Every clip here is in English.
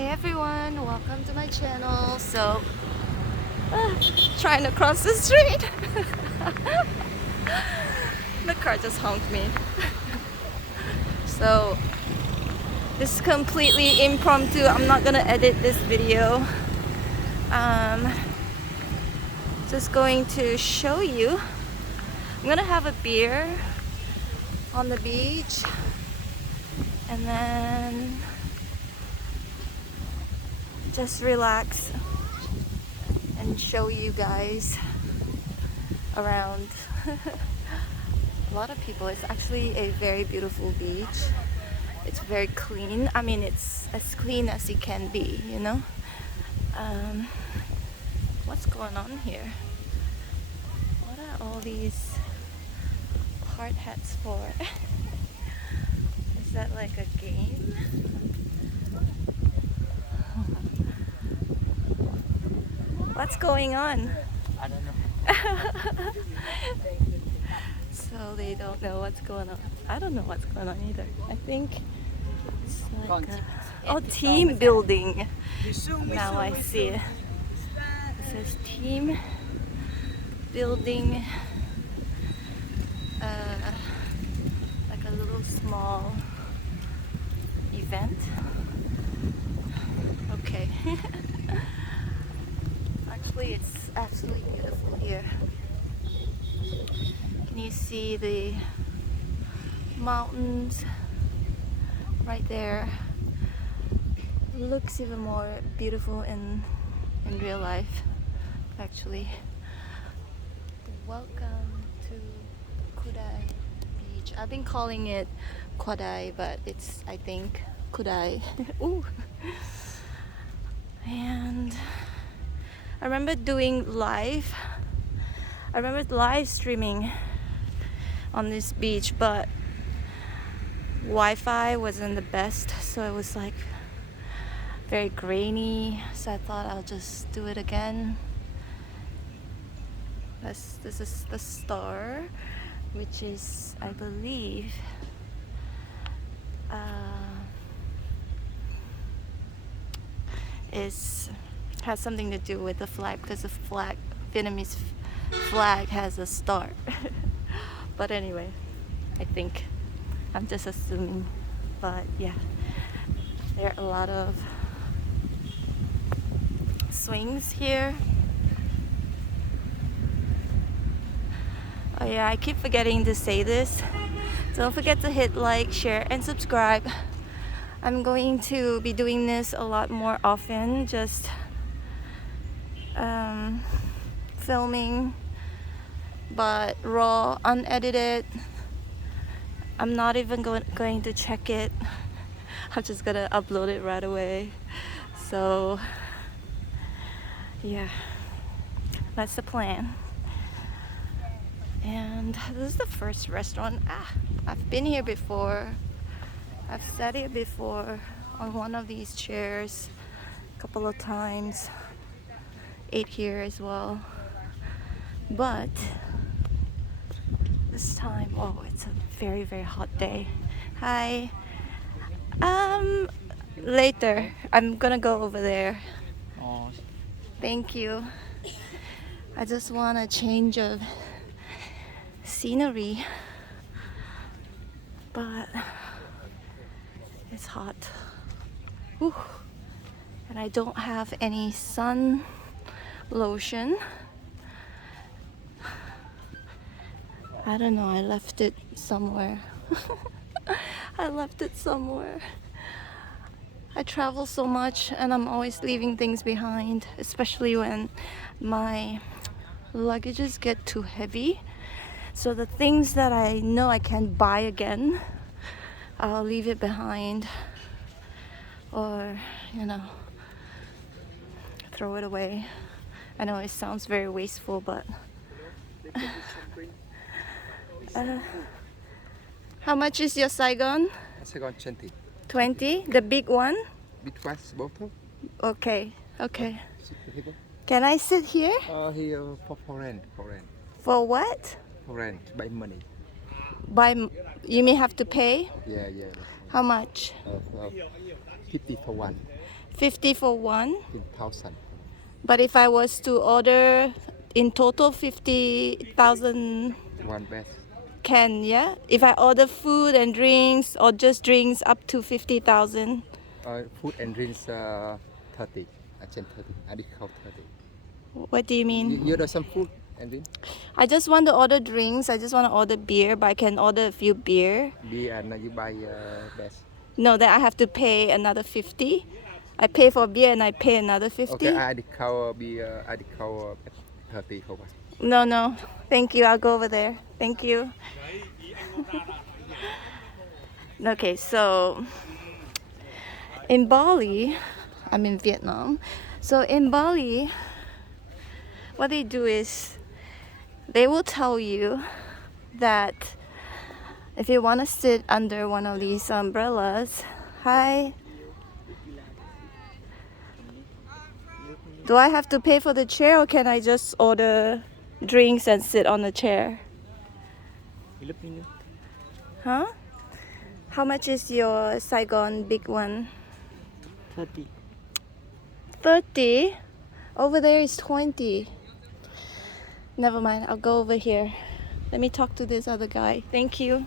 Hey everyone, welcome to my channel. So, trying to cross the street. The car just honked me. So, this is completely impromptu. I'm not gonna edit this video. Um, just going to show you. I'm gonna have a beer on the beach, and then just relax and show you guys around. A lot of people. It's actually a very beautiful beach. It's very clean. I mean, it's as clean as it can be, you know. What's going on here? What are all these hard hats for? Is that like a game? What's going on? I don't know. So they don't know what's going on. I don't know what's going on either. I think it's like team building. Now I see it. It says team building, like a little small event. Okay. Actually, it's absolutely beautiful here. Can you see the mountains right there? It looks even more beautiful in real life, actually. Welcome to Kudai Beach. I've been calling it Kwadai, but it's, I think, Kudai. Ooh. And I remember live streaming on this beach, but Wi-Fi wasn't the best, so it was like very grainy, so I thought I'll just do it again. This is the star, which is, I believe, has something to do with the flag, because the Vietnamese flag has a star. But anyway, I think I'm just assuming. But yeah, there are a lot of swings here. Oh yeah, I keep forgetting to say this. Don't forget to hit like, share, and subscribe. I'm going to be doing this a lot more often, just filming, but raw, unedited. I'm not even going to check it. I'm just gonna upload it right away. So yeah, that's the plan. And this is the first restaurant. I've been here before. I've sat here before on one of these chairs a couple of times. Ate here as well. But this time, oh, it's a very, very hot day. Hi. Later. I'm gonna go over there. Oh, Thank you. I just want a change of scenery. But it's hot. Whew. And I don't have any sun lotion. I don't know, I left it somewhere. I left it somewhere. I travel so much and I'm always leaving things behind, especially when my luggages get too heavy. So the things that I know I can't buy again, I'll leave it behind, or throw it away. I know it sounds very wasteful, but how much is your Saigon? Saigon 20. 20? The big one? Big glass bottle. Okay. Can I sit here? Here for rent. For what? For rent, by money. You may have to pay? Yeah. How much? 50 for one. 50 for one. in 1,000. But if I was to order in total 50,000 One best. can, yeah? If I order food and drinks or just drinks up to 50,000. Food and drinks 30. I change 30. I discount 30. What do you mean? You order some food and drink? I just want to order drinks. I just want to order beer, but I can order a few beer. Beer and you buy best. No, then I have to pay another 50. I pay for beer and I pay another 50. Okay, I discount beer. I discount 30 không ạ? No, no. Thank you. I'll go over there. Thank you. Okay, so in Bali, I'm in Vietnam. So in Bali, what they do is they will tell you that if you want to sit under one of these umbrellas, hi. Do I have to pay for the chair or can I just order drinks and sit on the chair? Huh? How much is your Saigon big one? 30. 30? Over there is 20. Never mind, I'll go over here. Let me talk to this other guy. Thank you.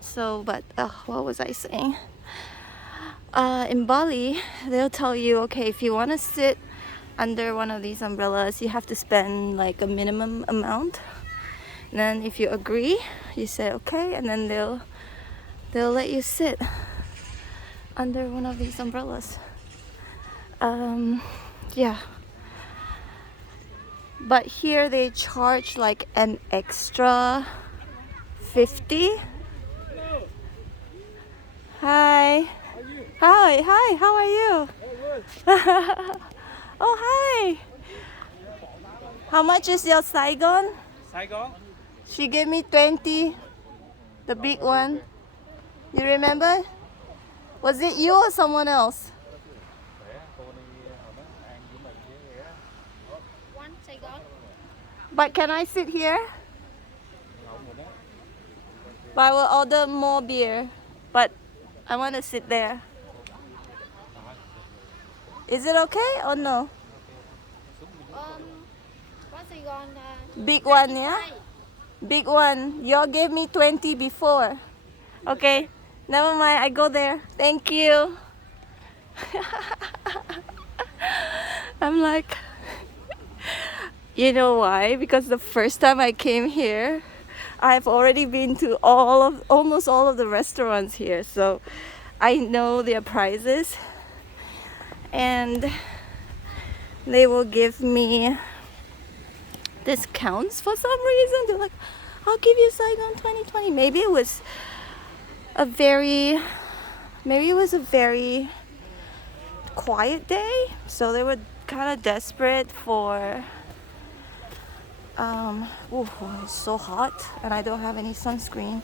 So, but what was I saying? In Bali, they'll tell you, okay, if you want to sit under one of these umbrellas, you have to spend like a minimum amount. And then if you agree, you say okay, and then they'll let you sit under one of these umbrellas. Yeah. But here they charge like an extra 50. Hi. Hi, how are you? Oh, hi. How much is your Saigon? Saigon? She gave me 20, the big one. You remember? Was it you or someone else? One Saigon. But can I sit here? But I will order more beer. But I want to sit there. Is it okay or no? One Saigon. Big one, yeah? Big one. You all gave me 20 before. Okay, never mind. I go there. Thank you. I'm like, you know why? Because the first time I came here, I've already been to almost all of the restaurants here, so I know their prices, and they will give me discounts for some reason. They're like, I'll give you Saigon 2020. Maybe it was a very quiet day, so they were kind of desperate for it's so hot and I don't have any sunscreen.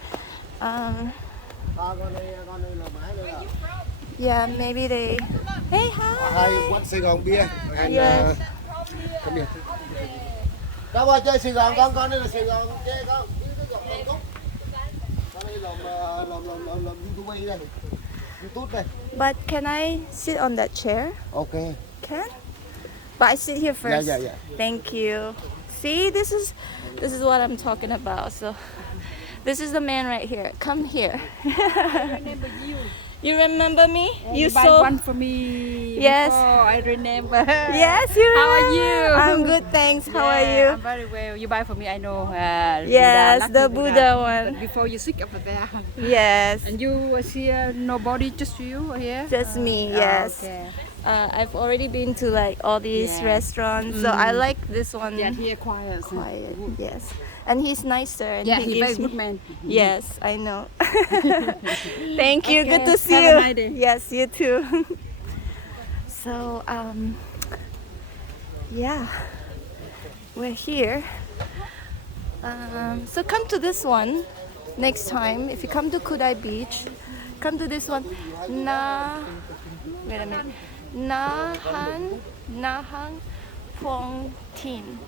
Yeah, maybe they. Hey, hi. Hai quán Sài Gòn bia and Yes. come here. Đâu qua chơi Sài Gòn con đây là Sài Gòn chơi con. Con đây làm YouTube đây. YouTube đây. But can I sit on that chair? Okay. Can? But I sit here first. Yeah. Thank you. See, this is what I'm talking about. So, this is the man right here. Come here. You remember me? You buy saw one for me. Yes. Before, I remember. Yes, you How are remember. you? I'm good, thanks. How are Yeah, you? I'm very well. You buy for me, I know. Yes, Lucky the Buddha one. But before you sick over there. Yes. And you was here, nobody, just you here? Just me, yes. Okay. I've already been to like all these Yeah. restaurants, so I like this one. Yeah, here quiet. Quiet, yes. And he's nicer. And Yeah, he he very gives me. good man. Yes, I know. Thank you. Good Okay, to see have you. a nice day. Yes, you too. So, yeah, we're here. So come to this one next time. If you come to Kudai Beach, come to this one. Wait a minute. Nahang Phong Tin.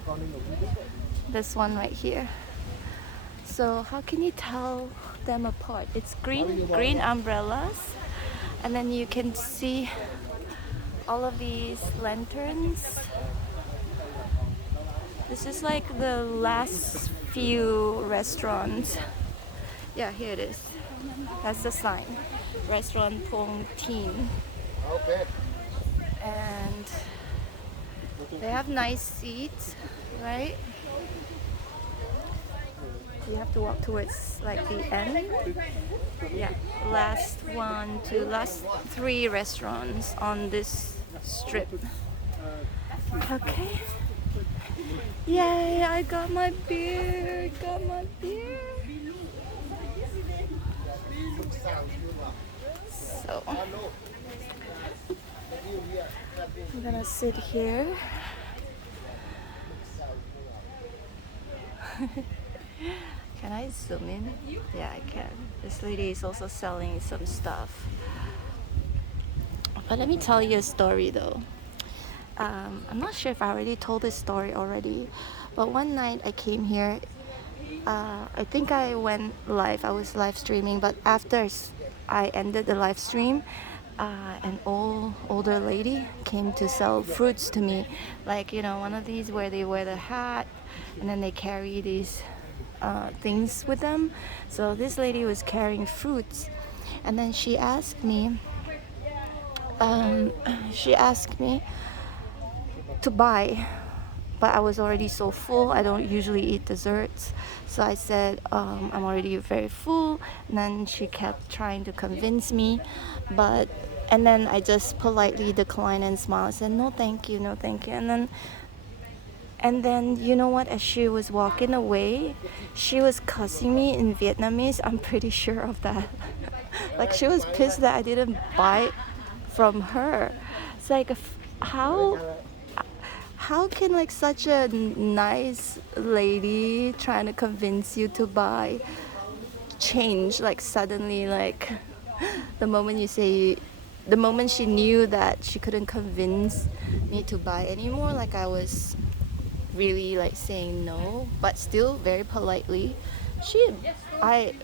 This one right here. So how can you tell them apart? It's green umbrellas. And then you can see all of these lanterns. This is like the last few restaurants. Yeah, here it is. That's the sign. Restaurant Pong Tin. Okay. And they have nice seats, right? You have to walk towards like the end. Yeah, last three restaurants on this strip. Okay. Yay, I got my beer. Got my beer. So I'm gonna sit here. Can I zoom in? Yeah, I can. This lady is also selling some stuff. But let me tell you a story though. I'm not sure if I already told this story already, but one night I came here. I think I went live. I was live streaming, but after I ended the live stream, an older lady came to sell fruits to me, like one of these where they wear the hat and then they carry these things with them. So this lady was carrying fruits, and then she asked me to buy, but I was already so full. I don't usually eat desserts, so I said I'm already very full. And then she kept trying to convince me, and then I just politely declined and smiled. I said no thank you, no thank you. And then you know what, as she was walking away, she was cussing me in Vietnamese. I'm pretty sure of that. Like she was pissed that I didn't buy from her. It's like how can like such a nice lady trying to convince you to buy change like suddenly, like the moment she knew that she couldn't convince me to buy anymore, like I was really like saying no, but still very politely. I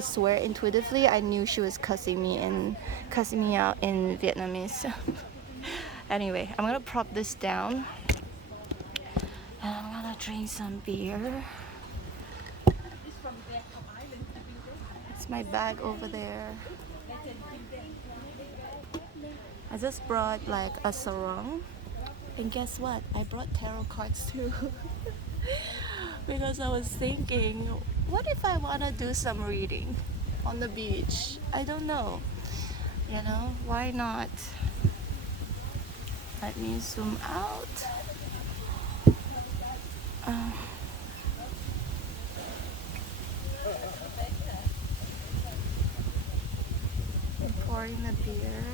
swear intuitively I knew she was cussing me out in Vietnamese. Anyway, I'm gonna prop this down and I'm gonna drink some beer. It's my bag over there. I just brought like a sarong, and guess what? I brought tarot cards too. Because I was thinking, what if I want to do some reading on the beach? I don't know. Why not? Let me zoom out. I'm pouring the beer.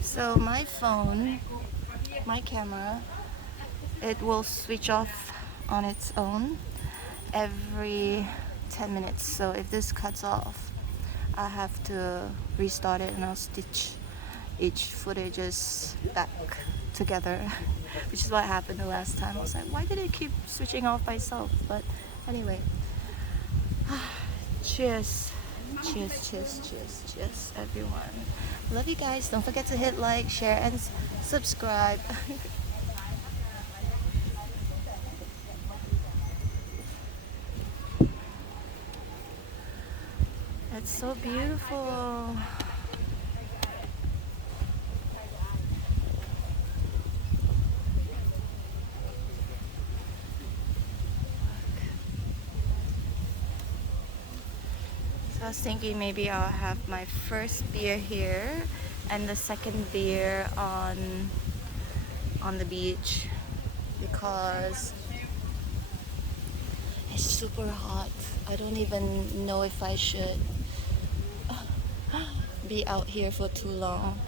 So my phone, my camera, it will switch off on its own every 10 minutes. So if this cuts off, I have to restart it and I'll stitch each footages back together, which is what happened the last time. I was like, why did it keep switching off by itself? But anyway, cheers. Cheers, everyone. Love you guys. Don't forget to hit like, share, and subscribe. It's so beautiful. I was thinking maybe I'll have my first beer here and the second beer on the beach, because it's super hot. I don't even know if I should be out here for too long.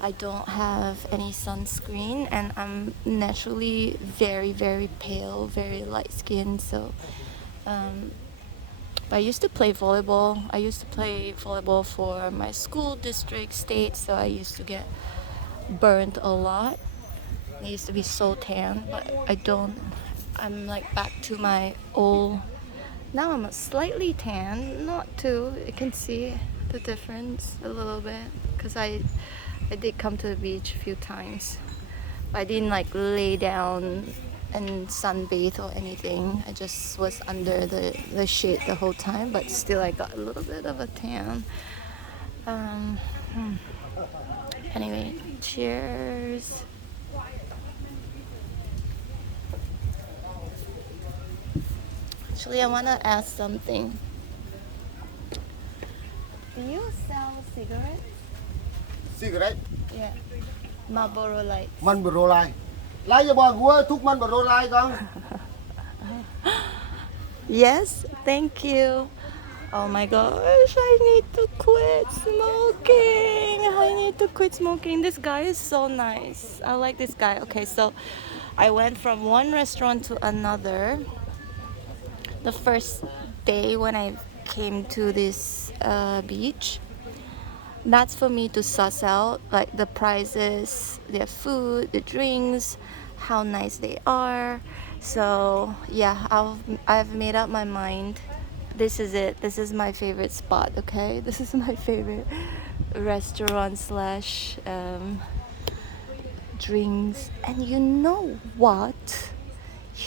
I don't have any sunscreen and I'm naturally very, very pale, very light skinned, so but I used to play volleyball. I used to play volleyball for my school, district, state, so I used to get burnt a lot. I used to be so tan, but I don't I'm like back to my old. Now I'm slightly tan, not too. You can see the difference a little bit because I did come to the beach a few times. I didn't like lay down and sunbathe or anything. I just was under the shade the whole time, but still I got a little bit of a tan. Anyway, cheers. Actually, I want to ask something. Do you sell cigarettes? cigarette Yeah. Marlboro Lights. มันบโรไลไล่จะบอกว่าทุกมันบโรไลก่อน Yes, thank you. Oh my gosh, I need to quit smoking. I need to quit smoking. This guy is so nice. I like this guy. Okay, so I went from one restaurant to another. The first day when I came to this beach, that's for me to suss out like the prices, their food, the drinks, how nice they are. So yeah, I've made up my mind. This is it. This is my favorite spot. Okay, this is my favorite restaurant slash drinks. And you know what?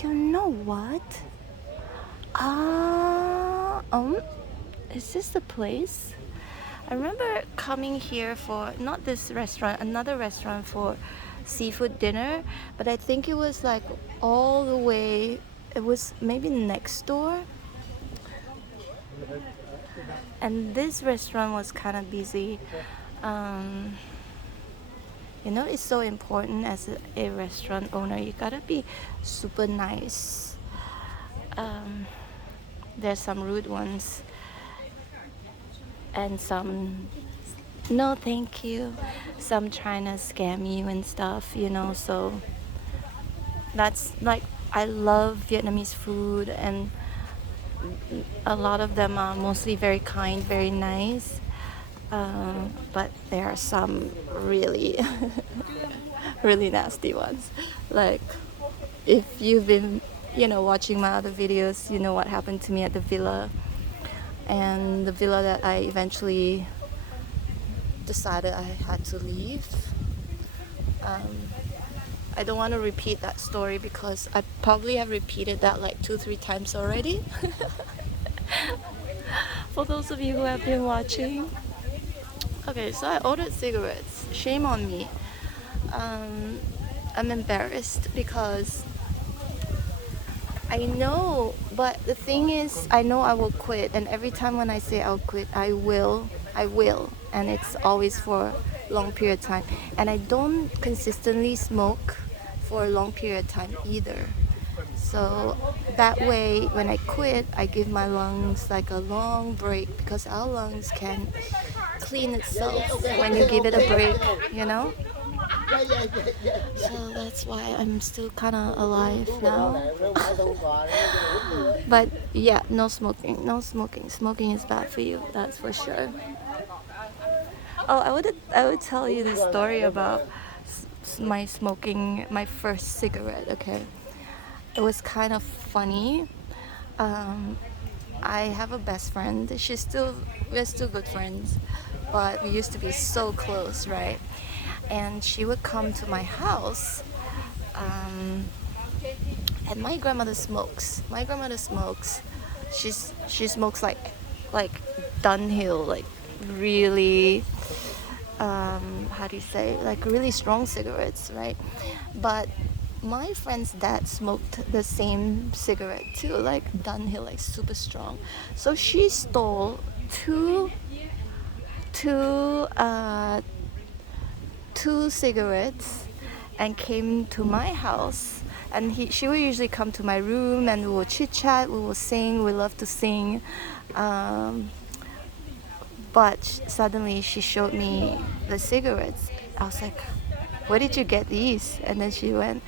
You know what? Is this the place? I remember coming here for not this restaurant, another restaurant for seafood dinner, but I think it was like all the way, it was maybe next door. And this restaurant was kind of busy. You know, it's so important as a restaurant owner, you gotta be super nice. There's some rude ones and some no thank you, some trying to scam you and stuff, you know. So that's like, I love Vietnamese food, and a lot of them are mostly very kind, very nice, but there are some really really nasty ones. Like, if you've been, you know, watching my other videos, you know what happened to me at the villa. And the villa that I eventually decided I had to leave. I don't want to repeat that story because I probably have repeated that like 2-3 times already. For those of you who have been watching. Okay, so I ordered cigarettes. Shame on me. I'm embarrassed because I know, but the thing is, I know I will quit, and every time when I say I'll quit, I will, and it's always for a long period of time. And I don't consistently smoke for a long period of time either. So that way, when I quit, I give my lungs like a long break, because our lungs can clean itself when you give it a break, you know? So that's why I'm still kind of alive now. But yeah, no smoking, no smoking. Smoking is bad for you, that's for sure. Oh, I would tell you the story about my smoking my first cigarette. Okay, it was kind of funny. I have a best friend. We're still good friends, but we used to be so close, right? And she would come to my house, and my grandmother smokes. She smokes like Dunhill, like really, how do you say, like really strong cigarettes, right? But my friend's dad smoked the same cigarette too, like Dunhill, like super strong. So she stole two cigarettes and came to my house, and she would usually come to my room, and we will chit chat, we will sing, we love to sing, but suddenly she showed me the cigarettes. I was like, where did you get these? And then she went,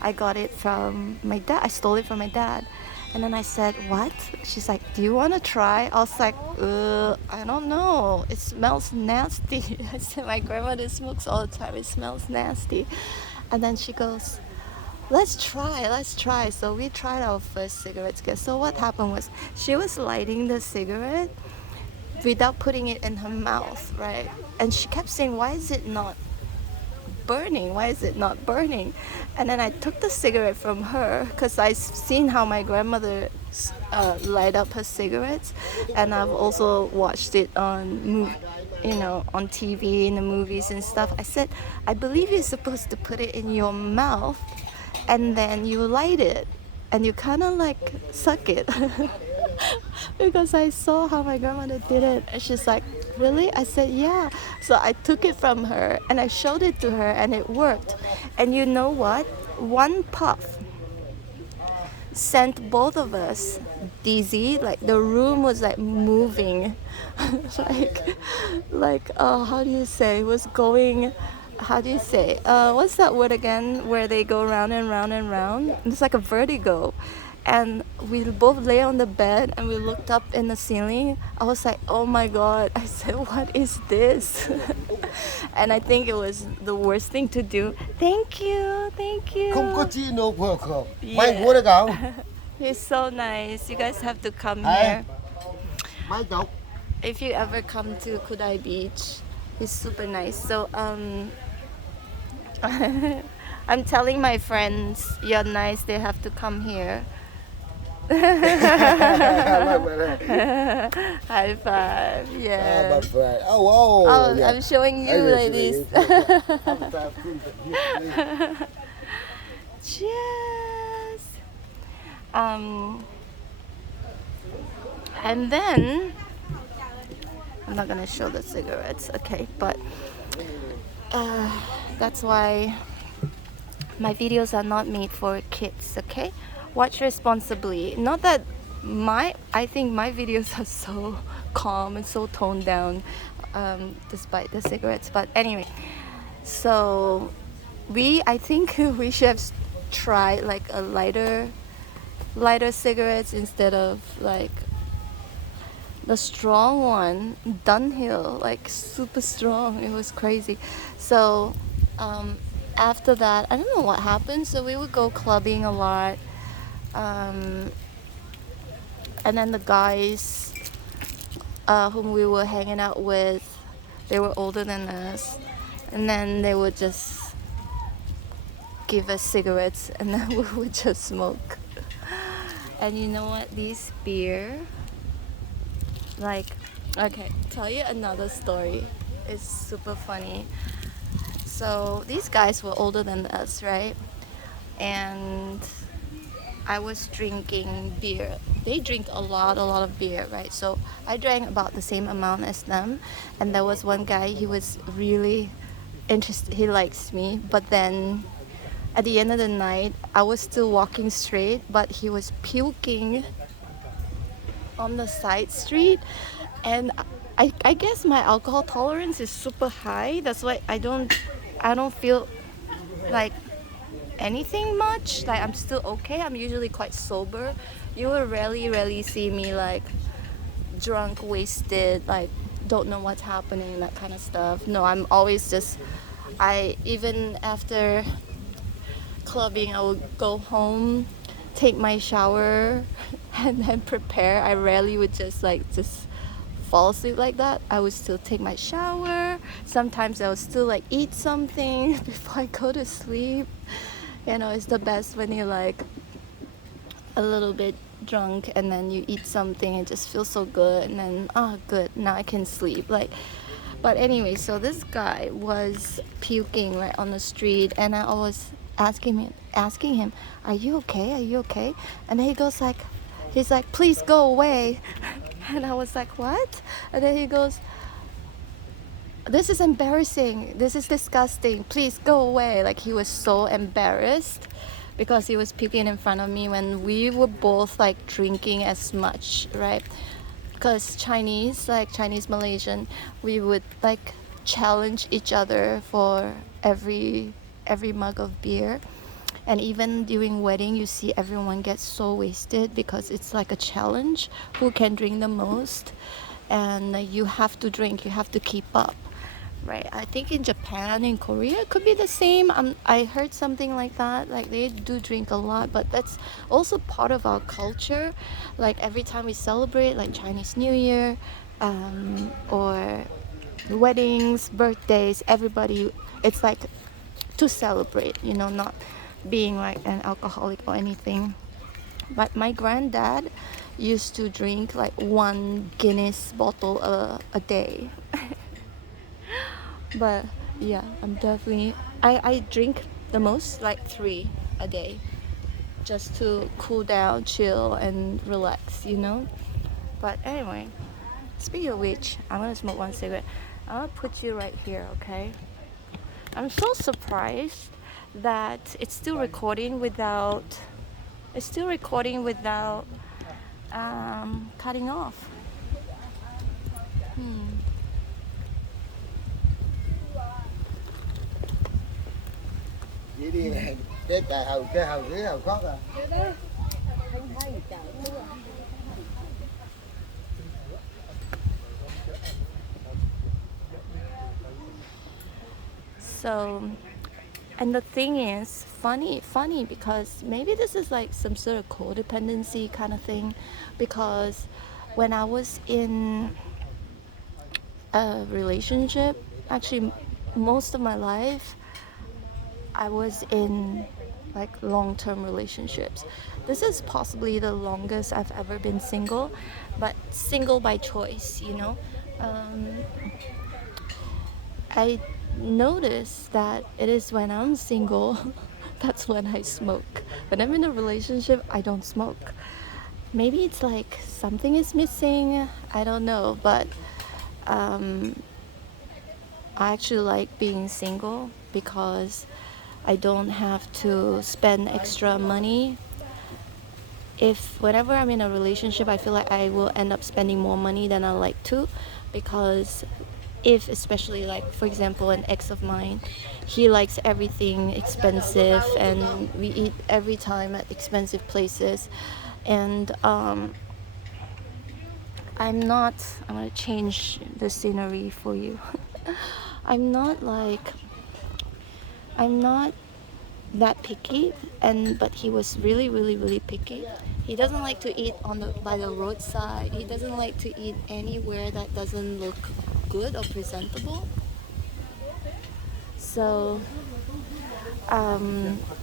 I got it from my dad, I stole it from my dad. And then I said, what? She's like, do you want to try? I was like, I don't know. It smells nasty. I said, my grandmother smokes all the time. It smells nasty. And then she goes, let's try. So we tried our first cigarette together. So what happened was she was lighting the cigarette without putting it in her mouth, right? And she kept saying, why is it not burning? Why is it not burning? And then I took the cigarette from her because I've seen how my grandmother light up her cigarettes, and I've also watched it on on TV, in the movies and stuff. I said, I believe you're supposed to put it in your mouth and then you light it and you kind of like suck it. Because I saw how my grandmother did it, and she's like, really? I said, yeah. So I took it from her and I showed it to her, and it worked. And you know what? One puff sent both of us dizzy. Like the room was like moving. How do you say? It was going. How do you say? What's that word again? Where they go round and round and round. It's like a vertigo. And we both lay on the bed and we looked up in the ceiling. I was like, oh my god. I said, what is this? And I think it was the worst thing to do. Thank you. Không có chi nộp hờ khờ. Yeah. Mày mua được không? He's so nice. You guys have to come Hey. here. Mày đọc. If you ever come to Kudai Beach, he's super nice. So I'm telling my friends, you're nice, they have to come here. High five, yeah. Oh, Oh, yeah. I'm showing you, ladies. Cheers. And then I'm not gonna show the cigarettes, okay? But that's why my videos are not made for kids, okay? Watch responsibly. Not that I think my videos are so calm and so toned down, despite the cigarettes. But anyway, so I think we should have tried like a lighter cigarettes instead of like the strong one, Dunhill, like super strong. It was crazy. So after that, I don't know what happened. So we would go clubbing a lot. And then the guys whom we were hanging out with, they were older than us. And then they would just give us cigarettes and then we would just smoke. And you know what? These beer, okay, tell you another story. It's super funny. So these guys were older than us, right? And I was drinking beer. They drink a lot of beer, right? So I drank about the same amount as them. And there was one guy, he was really interested, he likes me. But then at the end of the night, I was still walking straight, but he was puking on the side street. And I guess my alcohol tolerance is super high. That's why I don't feel like anything much. Like I'm still okay. I'm usually quite sober. You will rarely see me like drunk, wasted, like don't know what's happening, that kind of stuff. No, I'm always just, even after clubbing, I would go home, take my shower, and then prepare. I rarely would just fall asleep like that. I would still take my shower. Sometimes I would still like eat something before I go to sleep. You know, it's the best when you're like a little bit drunk and then you eat something and just feel so good, and then good, now I can sleep. But anyway, so this guy was puking right on the street, and I was asking him, are you okay? And then he's like, please go away. And I was like, what? And then he goes, this is embarrassing, this is disgusting, please go away. Like he was so embarrassed because he was puking in front of me when we were both like drinking as much, right? Because Chinese Malaysian, we would like challenge each other for every mug of beer. And even during wedding, you see everyone gets so wasted because it's like a challenge, who can drink the most. And you have to drink, you have to keep up. right? I think in Japan, in Korea, it could be the same. I heard something like that. Like they do drink a lot, but that's also part of our culture. Like every time we celebrate, like Chinese New Year, or weddings, birthdays, everybody, it's like to celebrate, you know, not being like an alcoholic or anything. But my granddad used to drink like 1 Guinness bottle a day. But yeah, I'm definitely, I drink the most like 3 a day just to cool down, chill, and relax, you know. But anyway, speaking of which, I'm gonna smoke 1 cigarette. I'm gonna put you right here, okay? I'm so surprised that it's still recording without cutting off. Chỉ đi này, cái hầu dưới hầu khót à. So, and the thing is funny because maybe this is like some sort of codependency kind of thing, because when I was in a relationship, actually most of my life I was in like long-term relationships. This is possibly the longest I've ever been single, but single by choice, you know. I notice that it is when I'm single that's when I smoke. When I'm in a relationship, I don't smoke. Maybe it's like something is missing, I don't know, but I actually like being single because I don't have to spend extra money. If whenever I'm in a relationship, I feel like I will end up spending more money than I like to, because if, especially like for example an ex of mine, he likes everything expensive and we eat every time at expensive places, and I'm gonna change the scenery for you. I'm not that picky, but he was really picky. He doesn't like to eat by the roadside. He doesn't like to eat anywhere that doesn't look good or presentable. So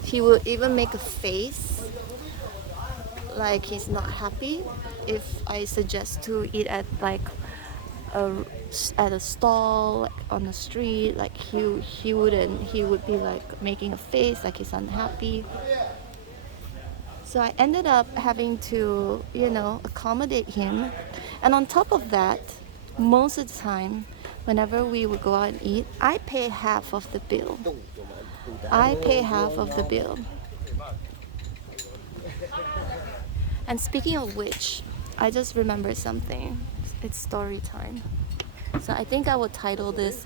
he will even make a face like he's not happy if I suggest to eat at like at a stall, like on the street. Like he wouldn't. He would be like making a face like he's unhappy. So I ended up having to, you know, accommodate him. And on top of that, most of the time, whenever we would go out and eat, I pay half of the bill. And speaking of which, I just remembered something. It's story time. So I think I will title this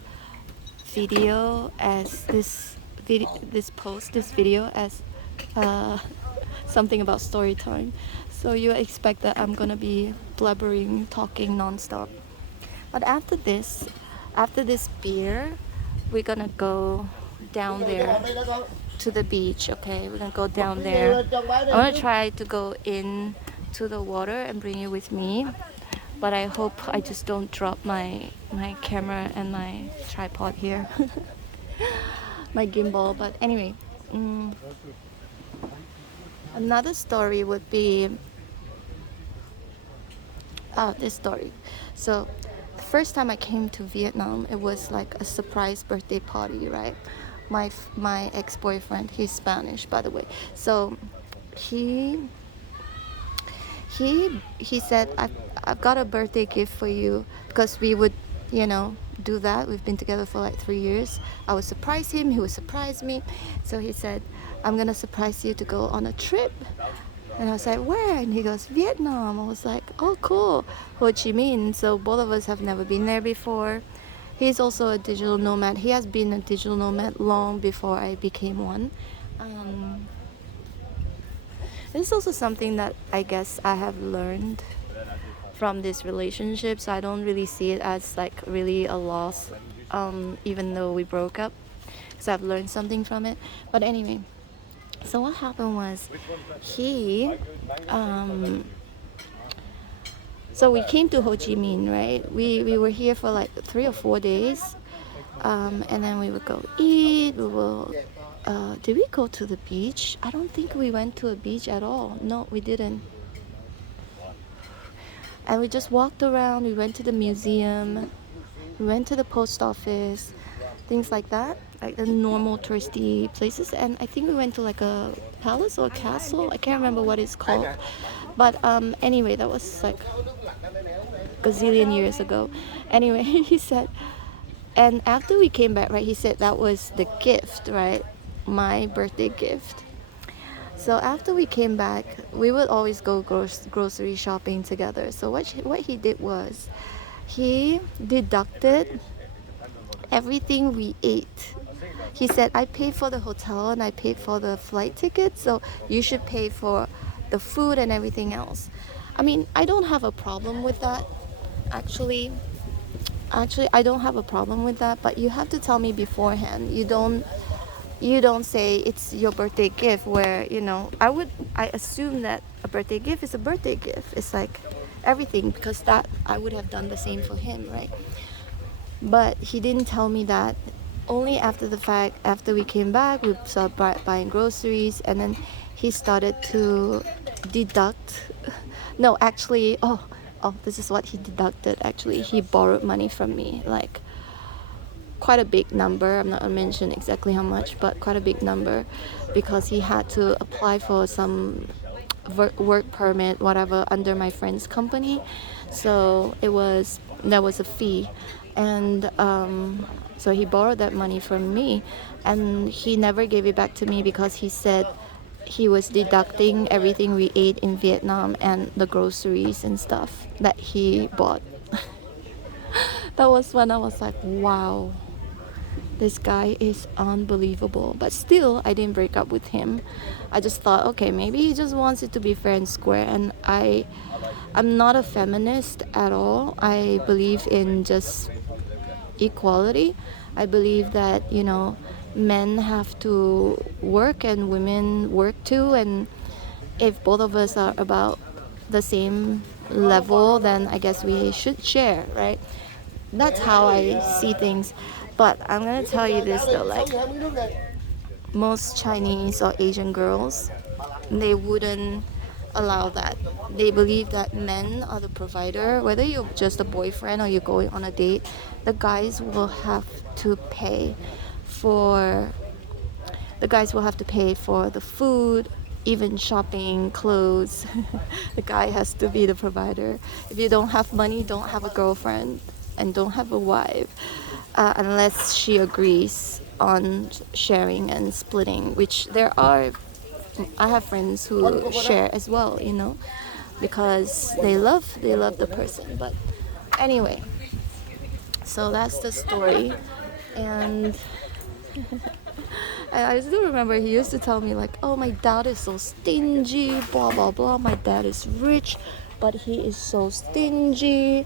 video as this video as something about story time. So you expect that I'm gonna be blubbering, talking non-stop. But after this beer, we're gonna go down there to the beach, okay? We're gonna go down there. I'm gonna try to go in to the water and bring you with me. But I hope I just don't drop my camera and my tripod here. My gimbal. But anyway, another story would be this story. So the first time I came to Vietnam, it was like a surprise birthday party, right? My ex-boyfriend, he's Spanish, by the way. So he said, I've got a birthday gift for you, because we would, you know, do that. We've been together for like 3 years. I would surprise him, he would surprise me. So he said, I'm gonna surprise you to go on a trip. And I was like, where? And he goes, Vietnam. I was like, oh cool, Ho Chi Minh. So both of us have never been there before. He's also a digital nomad. He has been a digital nomad long before I became one. This is also something that I guess I have learned from this relationship, so I don't really see it as like really a loss even though we broke up, because I've learned something from it. But anyway, so what happened was he so we came to Ho Chi Minh, right? We were here for like 3 or 4 days, and then we would go eat. We will. Did we go to the beach? I don't think we went to a beach at all. No, we didn't. And we just walked around. We went to the museum. We went to the post office, things like that, like the normal touristy places. And I think we went to like a palace or a castle. I can't remember what it's called. But anyway, that was like gazillion years ago. Anyway, he said, and after we came back, right, he said that was the gift, right? My birthday gift. So after we came back, we would always go grocery shopping together. So what he did was, he deducted everything we ate. He said, I paid for the hotel and I paid for the flight ticket, so you should pay for the food and everything else. I mean, I don't have a problem with that. Actually, I don't have a problem with that, but you have to tell me beforehand. You don't say it's your birthday gift, where, you know, I assume that a birthday gift is a birthday gift. It's like everything, because that I would have done the same for him, right? But he didn't tell me that. Only after the fact, after we came back, we started buying groceries, and then he started to deduct. No, actually, oh, this is what he deducted. Actually, he borrowed money from me, like quite a big number. I'm not gonna mention exactly how much, but quite a big number, because he had to apply for some work permit, whatever, under my friend's company. So there was a fee, and so he borrowed that money from me, and he never gave it back to me, because he said he was deducting everything we ate in Vietnam and the groceries and stuff that he bought. That was when I was like, wow, this guy is unbelievable. But still, I didn't break up with him. I just thought, okay, maybe he just wants it to be fair and square. And I'm not a feminist at all. I believe in just equality. I believe that, you know, men have to work and women work too, and if both of us are about the same level, then I guess we should share, right? That's how I see things. But I'm gonna tell you this though, like most Chinese or Asian girls, they wouldn't allow that. They believe that men are the provider. Whether you're just a boyfriend or you're going on a date, the guys will have to pay for the food, even shopping, clothes. The guy has to be the provider. If you don't have money, don't have a girlfriend and don't have a wife, unless she agrees on sharing and splitting, which I have friends who share as well, you know, because they love the person. But anyway, so that's the story. And I still remember he used to tell me like, oh, my dad is so stingy, blah blah blah. My dad is rich, but he is so stingy.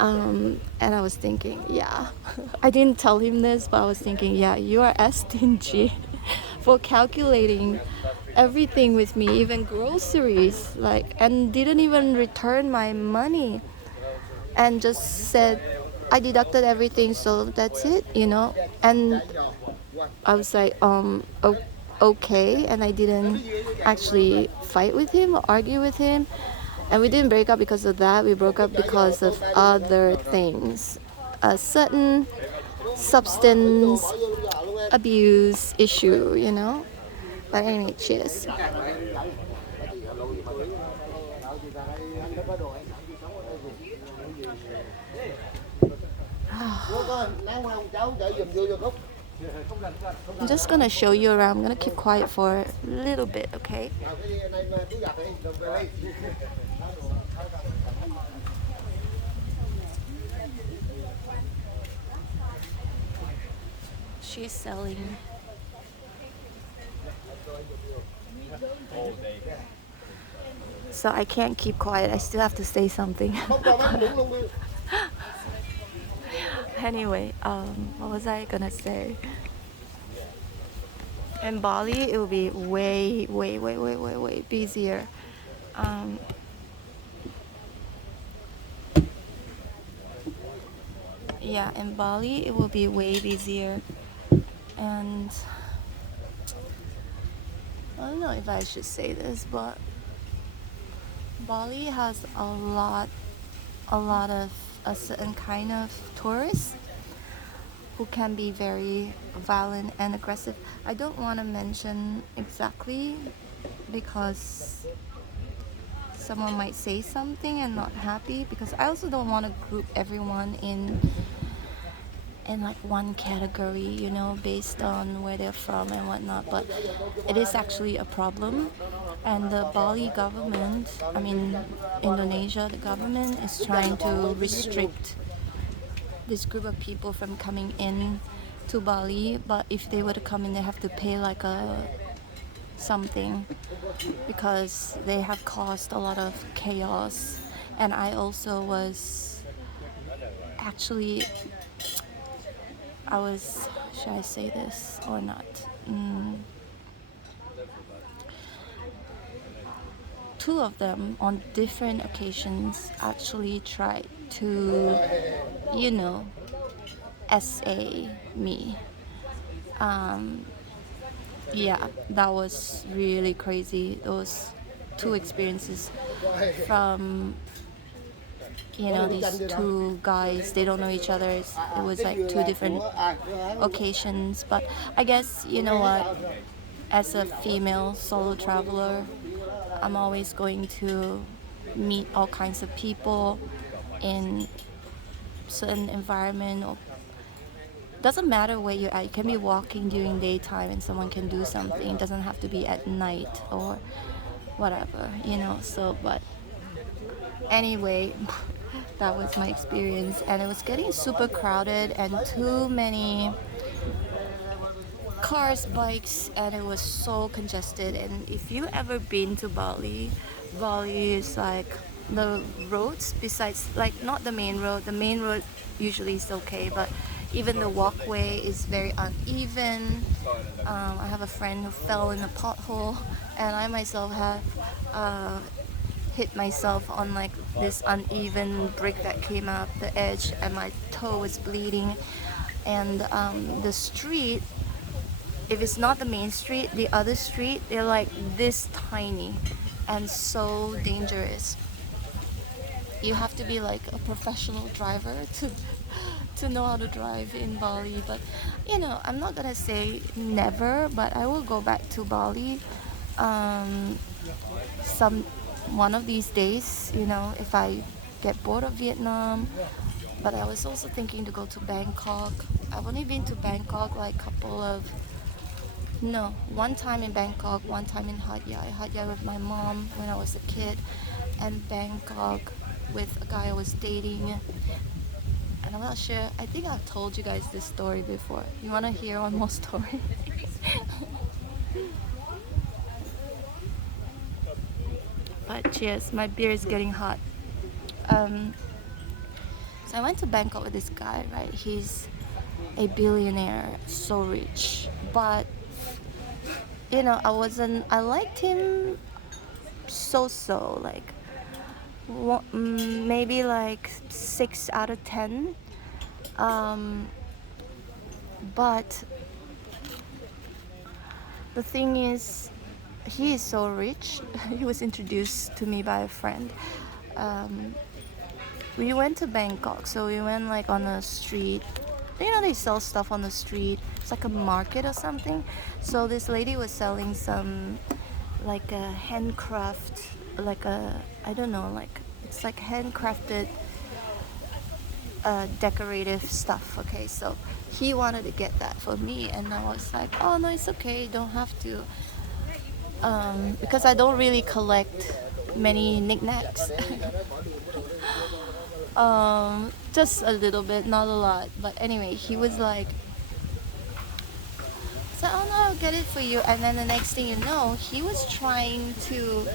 And I was thinking, yeah, I didn't tell him this, but I was thinking, yeah, you are as stingy for calculating everything with me, even groceries, like, and didn't even return my money, and just said I deducted everything, so that's it, you know. And I was like, okay, and I didn't actually fight with him or argue with him. And we didn't break up because of that. We broke up because of other things. A certain substance abuse issue, you know. But anyway, cheers. I'm just gonna show you around. I'm gonna keep quiet for a little bit, okay? She's selling. So I can't keep quiet. I still have to say something. Anyway, what was I gonna say? In Bali, it will be way, way, way, way, way, way busier. Um, yeah, in Bali, it will be way busier, and I don't know if I should say this, but Bali has a lot of a certain kind of tourists who can be very violent and aggressive. I don't want to mention exactly because someone might say something and not happy, because I also don't want to group everyone in like one category, you know, based on where they're from and whatnot. But it is actually a problem, and the Bali government, I mean Indonesia, the government is trying to restrict this group of people from coming in to Bali. But if they were to come in, they have to pay like a something, because they have caused a lot of chaos. And I also was actually, should I say this or not? Two of them on different occasions actually tried to, you know, SA me. Yeah, that was really crazy. Those two experiences from, you know, these two guys, they don't know each other. It was like two different occasions. But I guess, you know what, as a female solo traveler, I'm always going to meet all kinds of people in certain environment. Or doesn't matter where you're at. You can be walking during daytime and someone can do something. It doesn't have to be at night or whatever, you know. So, but anyway, that was my experience, and it was getting super crowded and too many cars, bikes, and it was so congested. And if you ever been to Bali, Bali is like the roads, besides like not the main road usually is okay, but even the walkway is very uneven. I have a friend who fell in a pothole, and I myself have hit myself on like this uneven brick that came out the edge, and my toe was bleeding. And the street, if it's not the main street, the other street, they're like this tiny and so dangerous. You have to be like a professional driver to know how to drive in Bali. But you know, I'm not gonna say never, but I will go back to Bali one of these days, you know, if I get bored of Vietnam. But I was also thinking to go to Bangkok. I've only been to Bangkok like one time in Bangkok, one time in Hat Yai with my mom when I was a kid, and Bangkok with a guy I was dating. And I'm not sure, I think I've told you guys this story before. You want to hear one more story? But cheers, my beer is getting hot. So I went to Bangkok with this guy, right? He's a billionaire, so rich. But, you know, I liked him so, like, maybe like 6 out of 10. But the thing is, he is so rich. He was introduced to me by a friend. We went to Bangkok, so we went like on a street. You know, they sell stuff on the street. It's like a market or something. So this lady was selling some like a handcraft, like a, I don't know, like it's like handcrafted decorative stuff. Okay, so he wanted to get that for me, and I was like, oh no, it's okay, you don't have to. Because I don't really collect many knickknacks. Just a little bit, not a lot. But anyway, he was like, so oh no, I'll get it for you. And then the next thing you know, he was trying to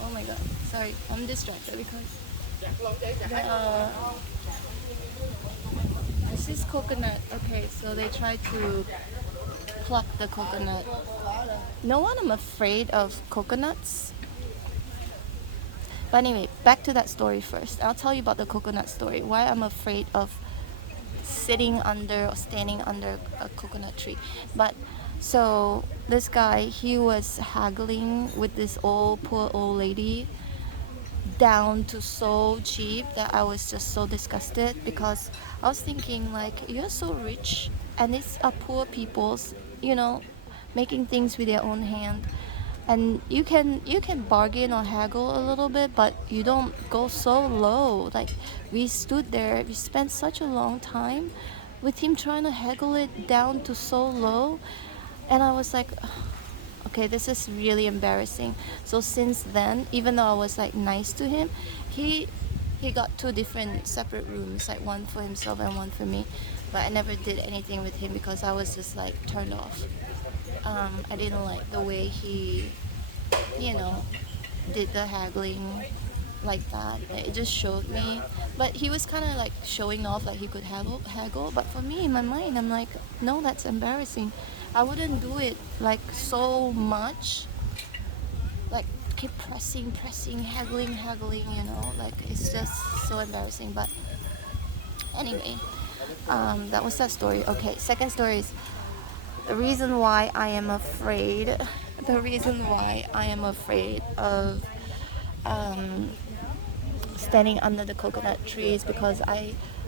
oh my god, sorry, I'm distracted because this is coconut. Okay, so they try to pluck the coconut. No one I'm afraid of coconuts. But anyway, back to that story first. I'll tell you about the coconut story. Why I'm afraid of sitting under or standing under a coconut tree. But so this guy, he was haggling with this poor old lady down to so cheap that I was just so disgusted, because I was thinking like, you're so rich and these are poor people's, making things with their own hand, and you can bargain or haggle a little bit, but you don't go so low. Like, we stood there, we spent such a long time with him trying to haggle it down to so low, and I was like, okay, this is really embarrassing. So since then, even though I was like nice to him, he got two different separate rooms, like one for himself and one for me. But I never did anything with him because I was just like turned off. I didn't like the way he, did the haggling like that. It just showed me. But he was kind of like showing off like he could haggle. But for me, in my mind, I'm like, no, that's embarrassing. I wouldn't do it like so much. Like keep pressing, haggling, like it's just so embarrassing. But anyway, that was that story. Okay, second story is the reason why I am afraid of standing under the coconut trees, because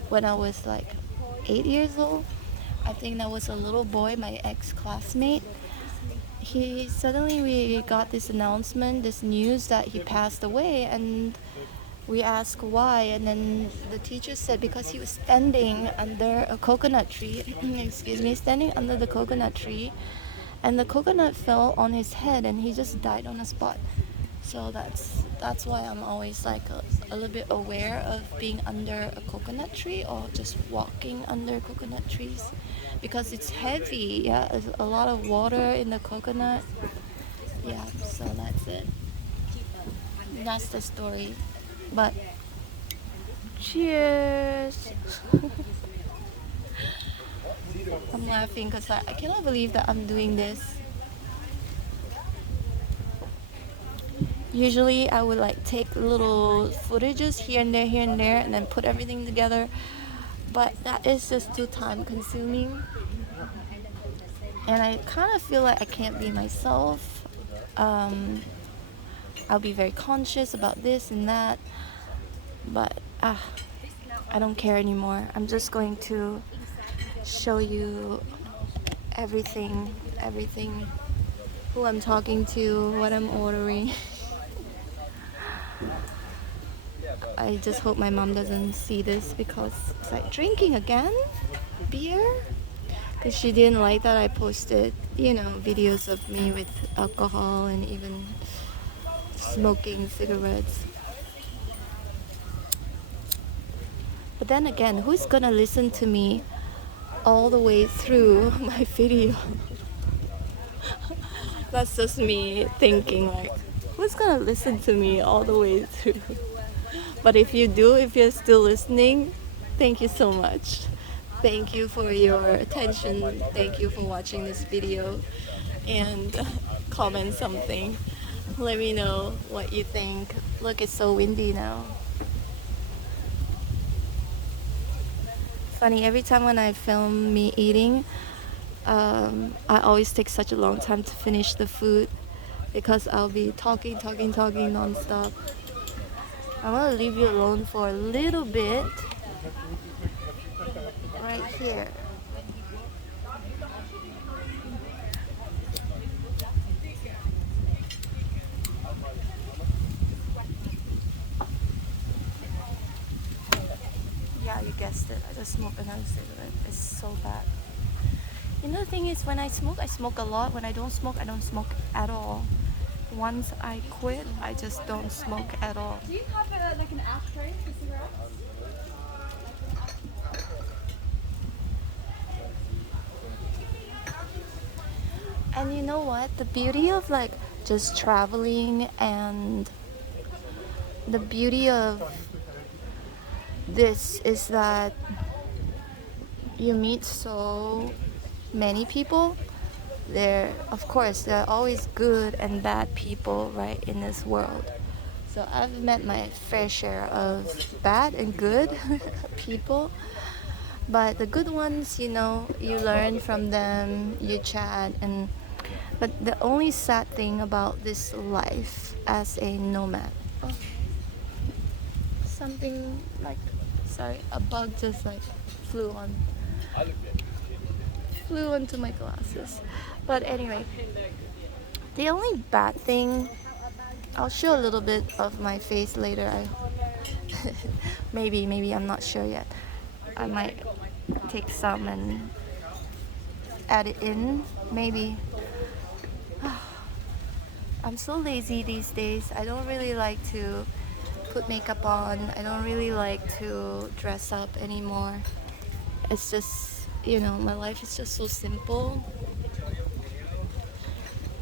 when I was like 8 years old, I think that was a little boy, my ex-classmate. We got this announcement, this news that he passed away, and we asked why, and then the teacher said because he was standing under a coconut tree, standing under the coconut tree, and the coconut fell on his head and he just died on the spot. So that's why I'm always like a little bit aware of being under a coconut tree or just walking under coconut trees, because it's heavy. Yeah, there's a lot of water in the coconut. Yeah, so that's it. That's the story. But cheers. I'm laughing because I cannot believe that I'm doing this. Usually I would like take little footages here and there and then put everything together, but that is just too time consuming, and I kind of feel like I can't be myself. I'll be very conscious about this and that, but I don't care anymore. I'm just going to show you everything, who I'm talking to, what I'm ordering. I just hope my mom doesn't see this, because it's like, drinking again? Beer? Because she didn't like that I posted, videos of me with alcohol and even smoking cigarettes. But then again, who's gonna listen to me all the way through my video? That's just me thinking like, who's gonna listen to me all the way through? But if you're still listening, thank you so much. Thank you for your attention. Thank you for watching this video, and comment something. Let me know what you think. Look, it's so windy now. Funny, every time when I film me eating, I always take such a long time to finish the food, because I'll be talking non-stop. I'm gonna leave you alone for a little bit. Right here. Yeah, you guessed it. I just smoked another cigarette. It's so bad. The thing is, when I smoke a lot. When I don't smoke at all. Once I quit, I just don't smoke at all. Do you have an ashtray for cigarettes? And you know what? The beauty of like just traveling and the beauty of this is that you meet so many people. Of course, there are always good and bad people, right, in this world. So I've met my fair share of bad and good people. But the good ones, you know, you learn from them, you chat, but the only sad thing about this life as a nomad. Oh, something like, sorry, a bug just like flew onto my glasses. But anyway, the only bad thing, I'll show a little bit of my face later. Maybe I'm not sure yet. I might take some and add it in, maybe. I'm so lazy these days. I don't really like to put makeup on. I don't really like to dress up anymore. It's just, you know, my life is just so simple.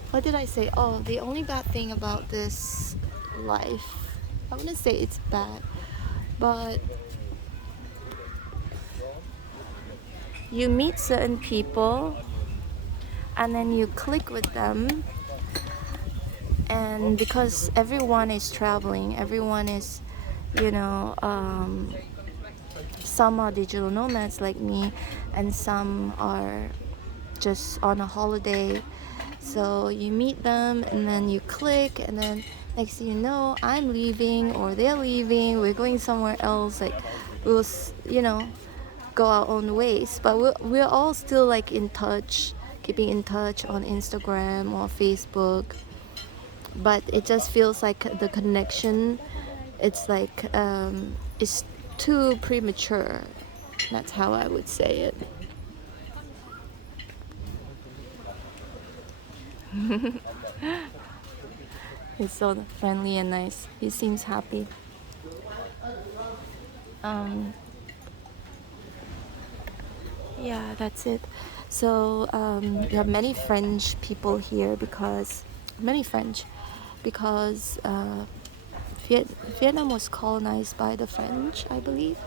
What did I say? Oh, the only bad thing about this life, I wouldn't say it's bad, but you meet certain people and then you click with them, and because everyone is traveling, everyone is, you know, some are digital nomads like me, and some are just on a holiday. So you meet them and then you click, and then next thing you know, I'm leaving or they're leaving, we're going somewhere else, like we'll, you know, go our own ways, but we're all still like in touch, keeping in touch on Instagram or Facebook. But it just feels like the connection, it's like it's too premature. That's how I would say it. He's so friendly and nice. He seems happy. Yeah, that's it. So there are many French people here because Vietnam was colonized by the French, I believe.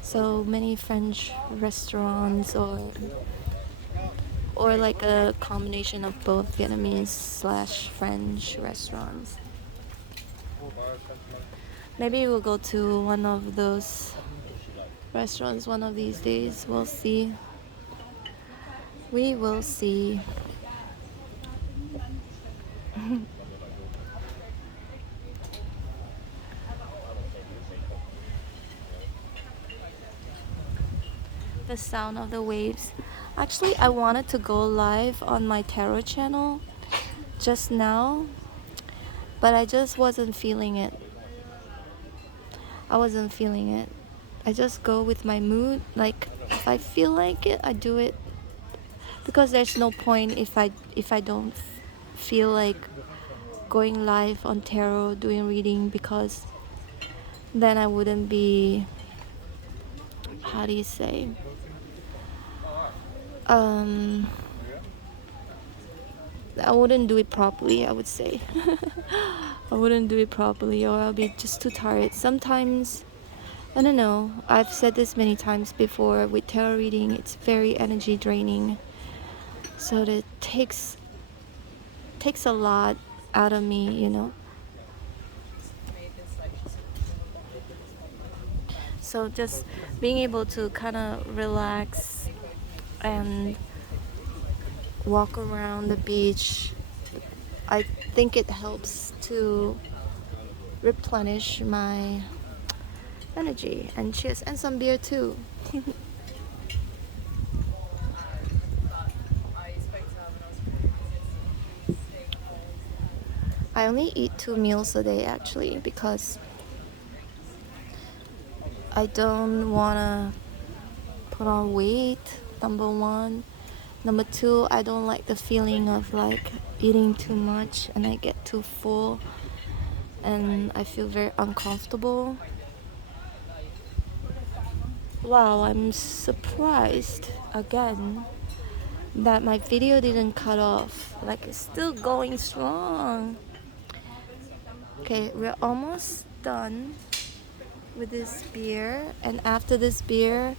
So many French restaurants, or like a combination of both Vietnamese/French restaurants. Maybe we'll go to one of those restaurants one of these days. We'll see. We will see. The sound of the waves. Actually, I wanted to go live on my tarot channel just now, but I just wasn't feeling it. I just go with my mood. Like if I feel like it, I do it. Because there's no point if I don't feel like going live on tarot doing reading, because then I wouldn't be, how do you say, I wouldn't do it properly, I would say. I wouldn't do it properly, or I'll be just too tired. Sometimes, I don't know, I've said this many times before, with tarot reading, it's very energy draining. So it takes a lot out of me, you know. So just being able to kind of relax and walk around the beach, I think it helps to replenish my energy. And cheers, and some beer too. I only eat 2 meals a day actually, because I don't wanna put on weight, number one. Number two, I don't like the feeling of like eating too much and I get too full and I feel very uncomfortable. Wow, I'm surprised again that my video didn't cut off. Like it's still going strong. Okay, we're almost done with this beer, and after this beer,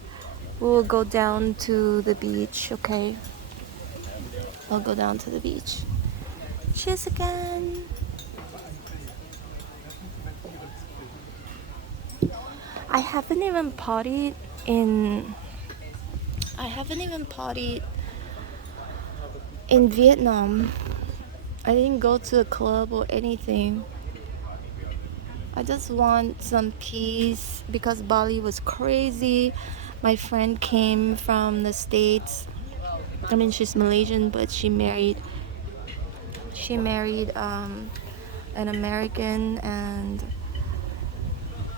we will go down to the beach, okay? I'll go down to the beach. Cheers again. I haven't even partied in Vietnam. I didn't go to a club or anything. I just want some peace because Bali was crazy. My friend came from the States. I mean, she's Malaysian, but she married an American, and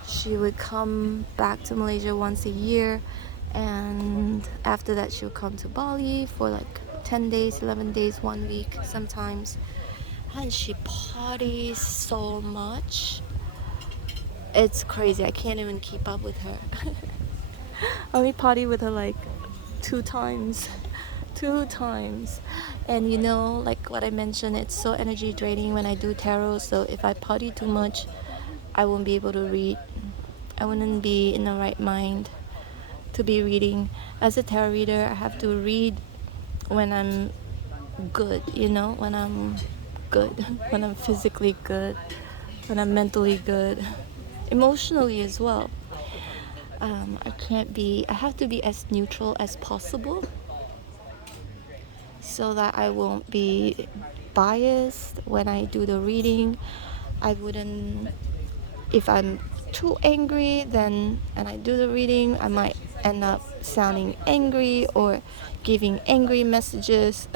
she would come back to Malaysia once a year, and after that she would come to Bali for like 10 days, 11 days, 1 week sometimes, and she parties so much. It's crazy. I can't even keep up with her. I only party with her like 2 times. 2 times. And you know, like what I mentioned, it's so energy draining when I do tarot. So if I party too much, I won't be able to read. I wouldn't be in the right mind to be reading. As a tarot reader, I have to read when I'm good, you know, when I'm good, when I'm physically good, when I'm mentally good, emotionally as well. I have to be as neutral as possible so that I won't be biased when I do the reading. I wouldn't, if I'm too angry and I do the reading, I might end up sounding angry or giving angry messages.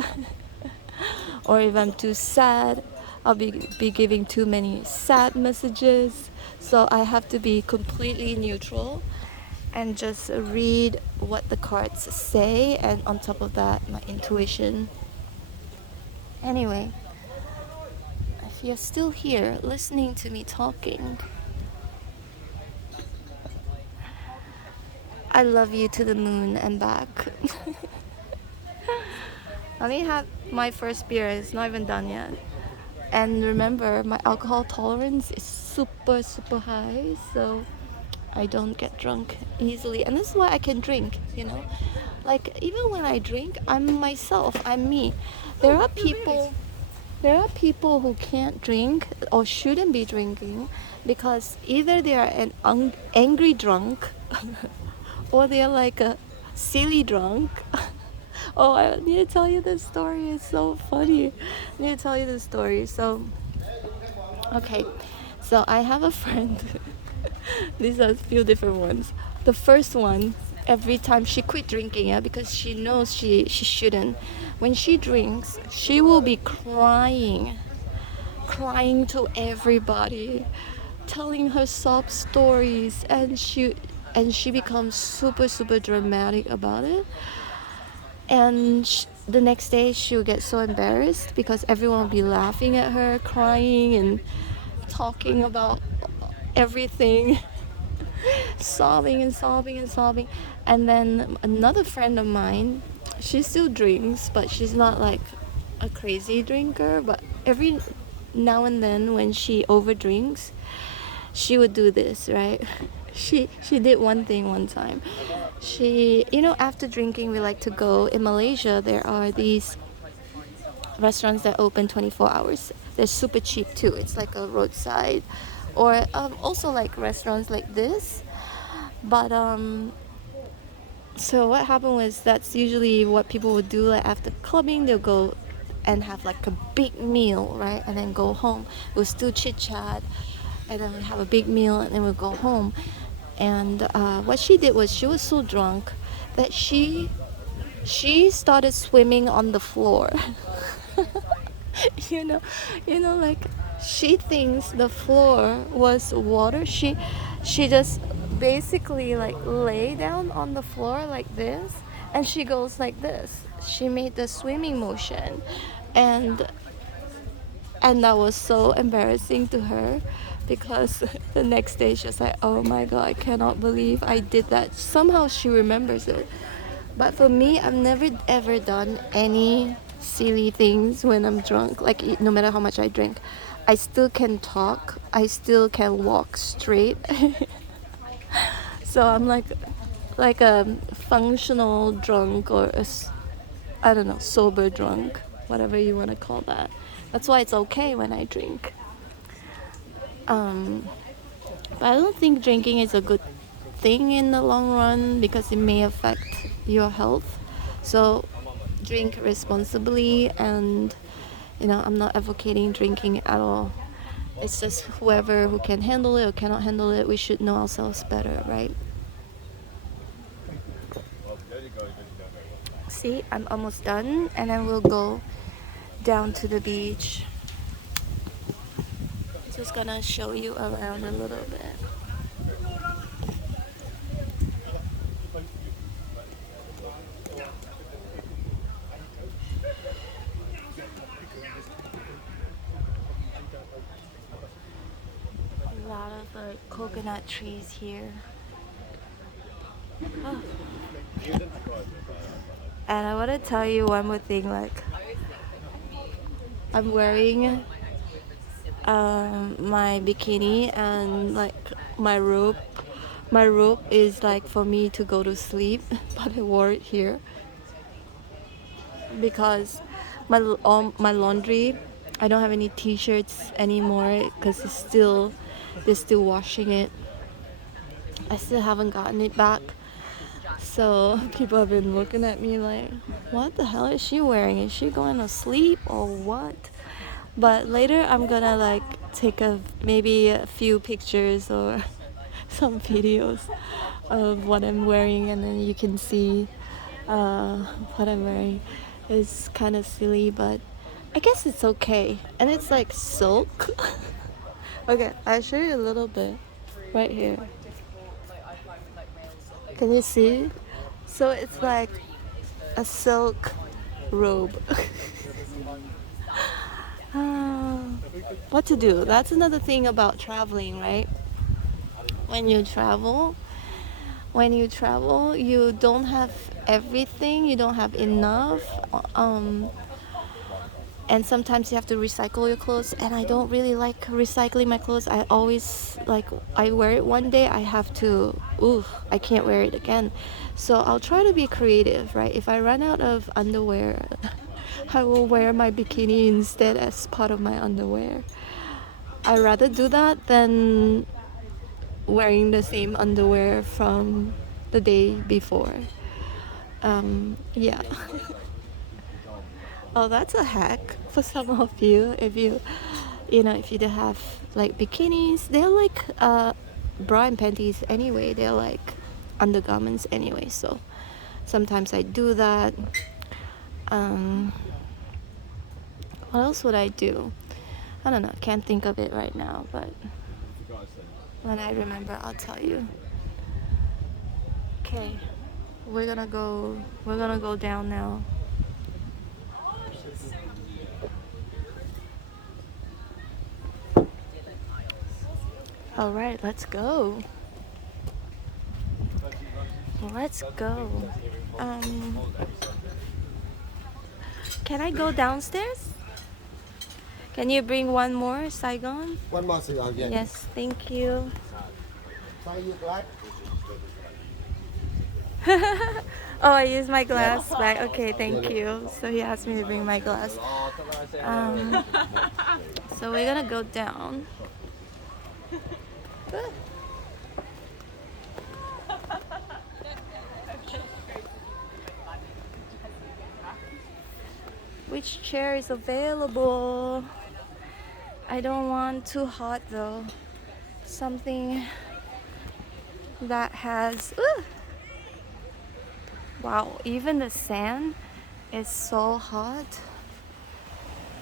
Or if I'm too sad, I'll be giving too many sad messages. So I have to be completely neutral and just read what the cards say, and on top of that, my intuition. Anyway, if you're still here listening to me talking, I love you to the moon and back. I only had my first beer, it's not even done yet. And remember, my alcohol tolerance is super, super high, so I don't get drunk easily. And this is why I can drink, you know? Like, even when I drink, I'm myself, I'm me. There are people who can't drink or shouldn't be drinking because either they are an angry drunk or they're like a silly drunk. Oh, I need to tell you this story. It's so funny. I need to tell you this story. So, okay. So I have a friend. These are a few different ones. The first one, every time she quit drinking, yeah, because she knows she shouldn't. When she drinks, she will be crying to everybody, telling her sob stories, and she becomes super, super dramatic about it. And the next day she'll get so embarrassed because everyone will be laughing at her, crying and talking about everything, sobbing and sobbing and sobbing. And then another friend of mine, she still drinks, but she's not like a crazy drinker, but every now and then when she overdrinks, she would do this, right? She did one thing one time. She, you know, after drinking, we like to go, in Malaysia there are these restaurants that open 24 hours. They're super cheap too. It's like a roadside, or also like restaurants like this. But so what happened was, that's usually what people would do. Like after clubbing, they'll go and have like a big meal, right, and then go home. We'll still chit chat, and then we'll have a big meal, and then we'll go home. And what she did was, she was so drunk that she started swimming on the floor. you know, like she thinks the floor was water. She just basically like lay down on the floor like this, and she goes like this. She made the swimming motion, and that was so embarrassing to her, because the next day she was like, oh my god, I cannot believe I did that. Somehow she remembers it. But for me, I've never ever done any silly things when I'm drunk, like no matter how much I drink. I still can talk, I still can walk straight. So I'm like a functional drunk or I don't know, sober drunk, whatever you want to call that. That's why it's okay when I drink. But I don't think drinking is a good thing in the long run because it may affect your health. So drink responsibly, and I'm not advocating drinking at all. It's just whoever who can handle it or cannot handle it, we should know ourselves better, right? See, I'm almost done, and then we'll go down to the beach. Just gonna show you around a little bit. A lot of coconut trees here. Oh. And I want to tell you one more thing, like I'm wearing my bikini and like my robe. My robe is like for me to go to sleep, but I wore it here because my laundry, I don't have any t-shirts anymore because they're still washing it. I still haven't gotten it back. So people have been looking at me like, what the hell is she wearing? Is she going to sleep or what? But later I'm gonna like take maybe a few pictures or some videos of what I'm wearing, and then you can see what I'm wearing. It's kind of silly, but I guess it's okay. And it's like silk. Okay, I'll show you a little bit right here. Can you see? So it's like a silk robe. What to do? That's another thing about traveling, right? When you travel, you don't have everything, you don't have enough. And sometimes you have to recycle your clothes, and I don't really like recycling my clothes. I always I wear it one day, I have to I can't wear it again. So I'll try to be creative, right? If I run out of underwear, I will wear my bikini instead as part of my underwear. I'd rather do that than wearing the same underwear from the day before. Yeah. Oh, that's a hack for some of you. If you don't have like bikinis, they're like bra and panties anyway. They're like undergarments anyway. So sometimes I do that. What else would I do? I don't know. Can't think of it right now, but when I remember, I'll tell you. Okay, we're gonna go down now. All right, let's go. Let's go. Can I go downstairs? Can you bring one more Saigon? One more Saigon, yeah. Yes, thank you. Find your glass. Oh, I use my glass bag. Okay, thank you. So he asked me to bring my glass. So we're gonna go down. Which chair is available? I don't want too hot though. Something that has wow, even the sand is so hot.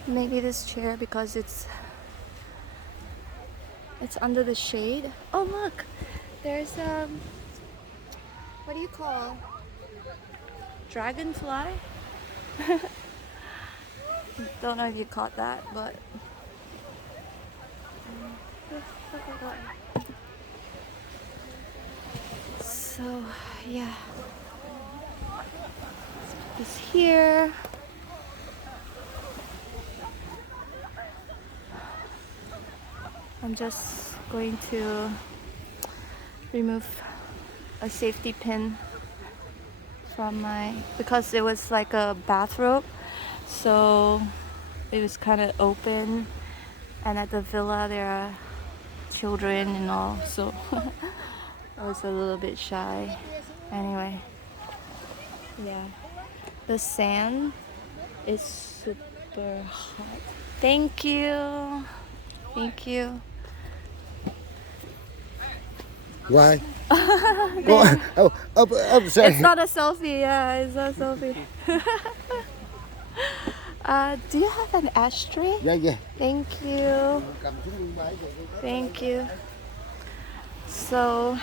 Maybe this chair because it's under the shade. Oh look, there's what do you call dragonfly? Don't know if you caught that, but so yeah, it's here. I'm just going to remove a safety pin from my, because it was like a bathrobe, so it was kind of open, and at the villa there are children and all, so I was a little bit shy. Anyway, yeah, the sand is super hot. Thank you. Thank you. Why? Sorry. It's not a selfie, yeah, it's not a selfie. Do you have an ashtray? Yeah. Thank you. Thank you. So,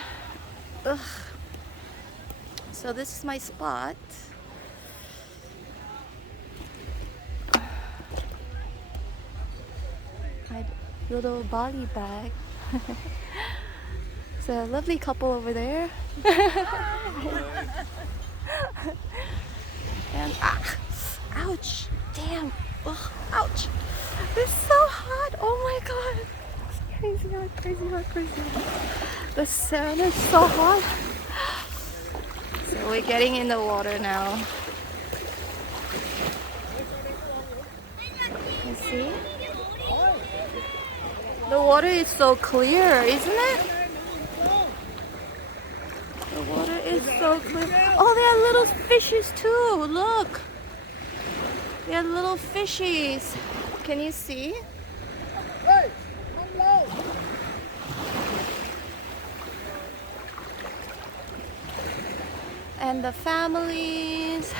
so this is my spot. My little body bag. It's a lovely couple over there. And ouch, damn, ugh, ouch. It's so hot. Oh my god. It's crazy hot, crazy hot, crazy hot. The sun is so hot. So we're getting in the water now. You see? The water is so clear, isn't it? The water is so clear. Oh, there are little fishes too. Look. There are little fishies. Can you see? And the families.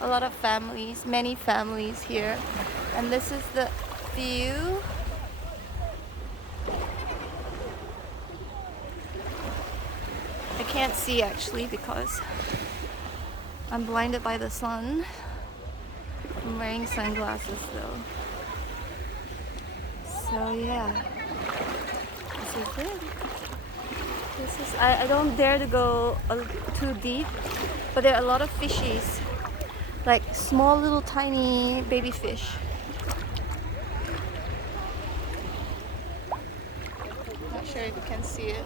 A lot of families, many families here. And this is the view. I can't see actually because I'm blinded by the sun. I'm wearing sunglasses though. So yeah, this is good. This is, I don't dare to go too deep, but there are a lot of fishies, like small little tiny baby fish. Not sure if you can see it.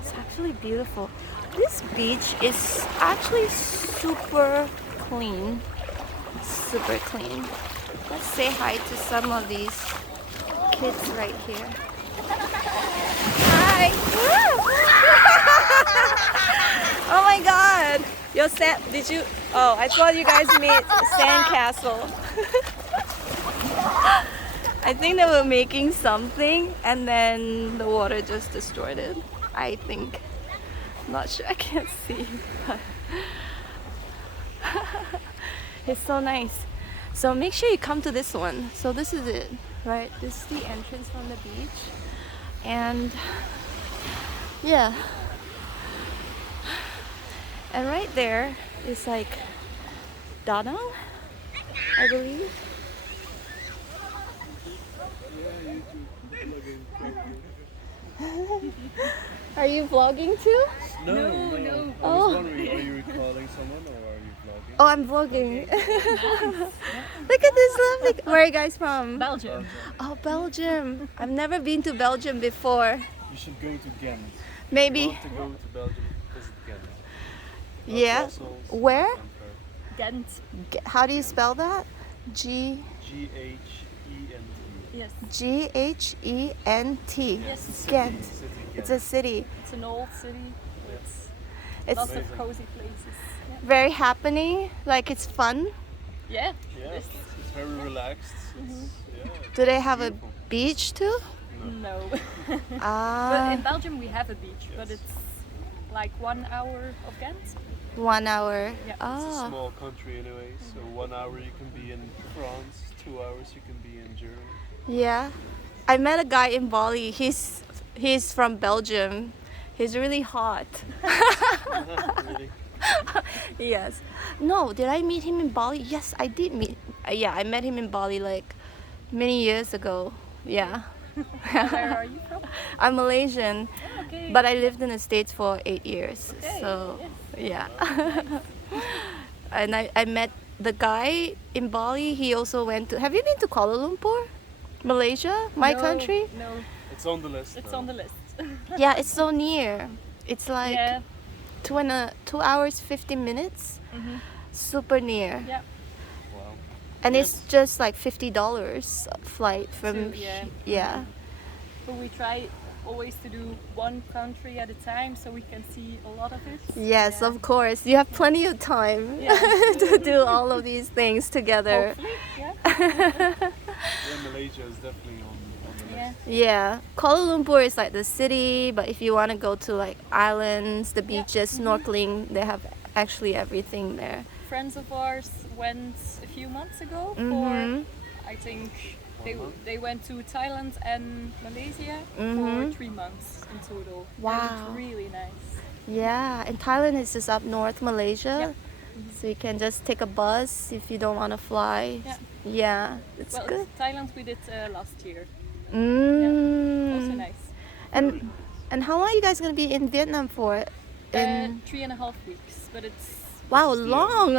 It's actually beautiful. This beach is actually super clean. Super clean. Let's say hi to some of these kids right here. Hi! Oh my god! Your sand, did you? Oh, I thought you guys made a sand castle. I think they were making something and then the water just destroyed it. I think. I'm not sure, I can't see. But it's so nice. So make sure you come to this one. So this is it, right? This is the entrance from the beach. And yeah. And right there is like Danang, I believe. Are you vlogging too? No. I was wondering, are you recording someone or are you vlogging? Oh, I'm vlogging. Look at this lovely. Where are you guys from? Belgium. Oh, Belgium. I've never been to Belgium before. You should go to Ghent. Maybe. You want to go to Belgium, visit Ghent. Yeah. Brussels, Where? Antwerp. Ghent. How do you spell that? G-H-E-N-T. Yes. G-H-E-N-T. Yes. Ghent. City It's a city. It's an old city with It's lots of Amazing. cozy places. very happening. Like it's fun. Yeah. Yeah, it's very relaxed. Do they have a Beautiful. beach too? No. But in Ah, Belgium we have a beach, but it's like 1 hour of Ghent. 1 hour. Yeah. It's a Oh, small country anyway, so 1 hour you can be in France, 2 hours you can be in Germany. yeah. I met a guy in Bali. He's from Belgium. He's really hot. Really? Yes. No, did I meet him in Bali? Yes, I did meet. Yeah, I met him in Bali like many years ago. Yeah. Where are you from? I'm Malaysian, Okay. but I lived in the States for 8 years. Okay, So, yeah. And I met the guy in Bali, he also went to. Have you been to Kuala Lumpur, Malaysia, my No, country? No, It's on the list. it's now. on the list. Yeah, it's so near. It's like Yeah. 2 hours 50 minutes. Mhm. Super near. Yeah. Wow. And Yeah. it's just like $50 flight from yeah. yeah. But we try always to do one country at a time so we can see a lot of it. Yes, Yeah. of course. You have plenty of time Yeah. to do all of these things together. Hopefully, yeah. Yeah, Malaysia is definitely on the Yeah. list. Yeah, Kuala Lumpur is like the city, but if you want to go to like islands, the Yeah. beaches, snorkeling, they have actually everything there. Friends of ours went a few months ago Mhm. for, I think, month? they went to Thailand and Malaysia Mhm. for 3 months in total. And Wow. it's really nice. Yeah, and Thailand is just up north Malaysia. Yeah. So you can just take a bus if you don't want to fly. Yeah. Yeah, it's Well, good. Thailand we did last year. Mm. Also nice. And how long are you guys gonna be in Vietnam for? In 3.5 weeks, but it's wow, Yeah. long.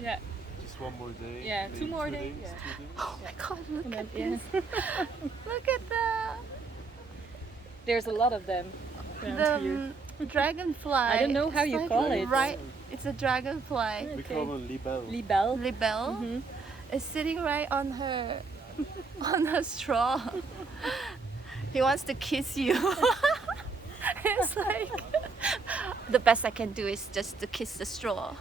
yeah. Just one more day. Yeah, maybe 2 more 2 days, days. yeah. 2 days. Oh my god, look And at then, this. Look at that. There's a lot of them around here. The dragonfly. I don't know how It's you like call it. Right, it's a dragonfly. We Okay. call them libel. Libel. Libel Mhm. is sitting right on her on her straw. He wants to kiss you. It's like the best I can do is just to kiss the straw.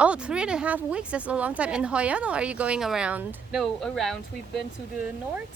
Oh, 3.5 weeks, that's a long time. In Hoi An, or are you going around? No, around. We've been to the north